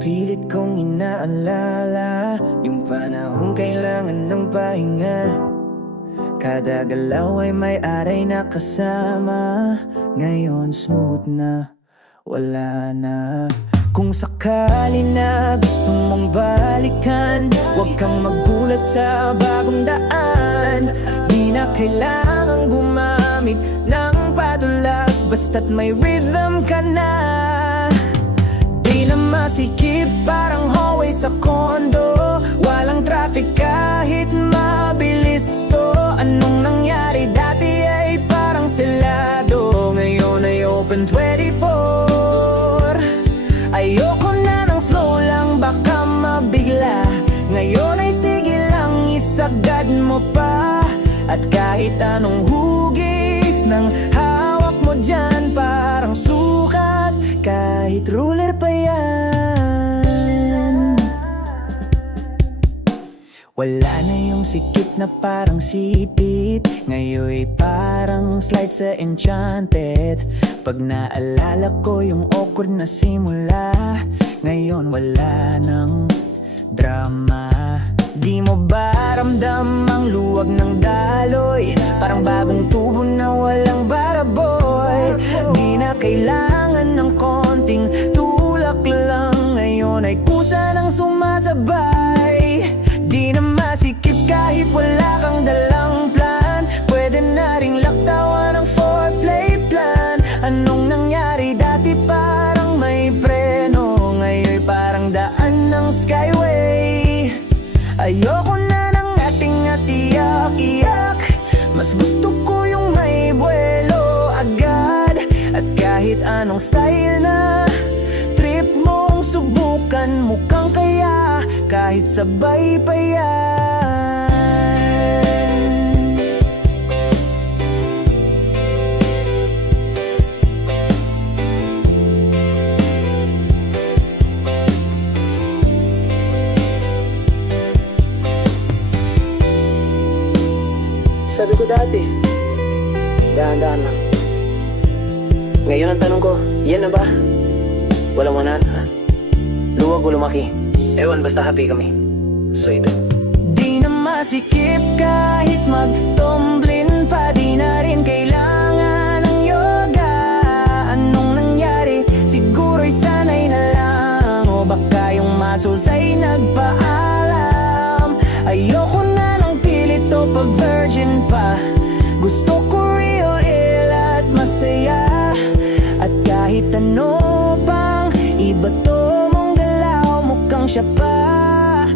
Pilit kong inaalala yung panahong kailangan ng pahinga. Kada galaw ay may aray na kasama. Ngayon smooth na, wala na. Kung sakali na gusto mong balikan, huwag kang magulat sa bagong daan. Di na kailangang gumamit ng padulas, basta't may rhythm ka na. Di na masikip parang hallway sa kondo. Walang traffic kahit mabilis to. Anong nangyari dati ay parang selado, ngayon ay open 24. Ayoko na ng slow lang, baka mabigla. Ngayon ay sige lang, isagad mo pa. At kahit anong hugis ng hawak mo dyan, parang sukat, kahit ruler pa yan. Wala na yung sikip na parang sipit, ngayon'y parang slide sa Enchanted. Pag naalala ko yung awkward na simula, ngayon wala nang drama. Di mo ba ramdam ang luwag ng daloy? Parang bagong tubo na walang baraboy. Di na kailangan ng konting tulak lang, ngayon ay kusa ng sumasabay. Di na masikip kahit wala kang dalang plan. Pwede na ring laktawan ng foreplay plan. Anong nangyari dati parang may preno, ngayon parang daan ng skyway. Ayoko na ng ating-atiyak-iyak, mas gusto ko yung may buwelo agad. At kahit anong style na trip mong subukan, mukhang kaya kahit sabay pa yan. Sabi ko dati, dahan-dahan lang. Ngayon ang tanong ko, yan na ba? Walang manan, ha? Luwag o lumaki? Ewan, basta happy kami. So ito. Di na masikip kahit magtumblin pa. Di na rin kailangan ng yoga. Anong nangyari? Siguro'y sanay na lang, o baka yung muscles ay nagpaalam. Ayoko na ng pilit o pa virgin pa. Gusto ko real, ill at masaya. At kahit ano pang iba to mong galaw, mukhang siya pa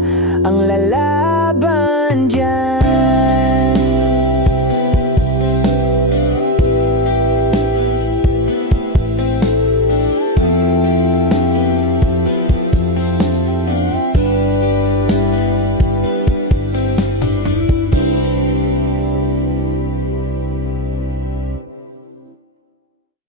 ang lalaki.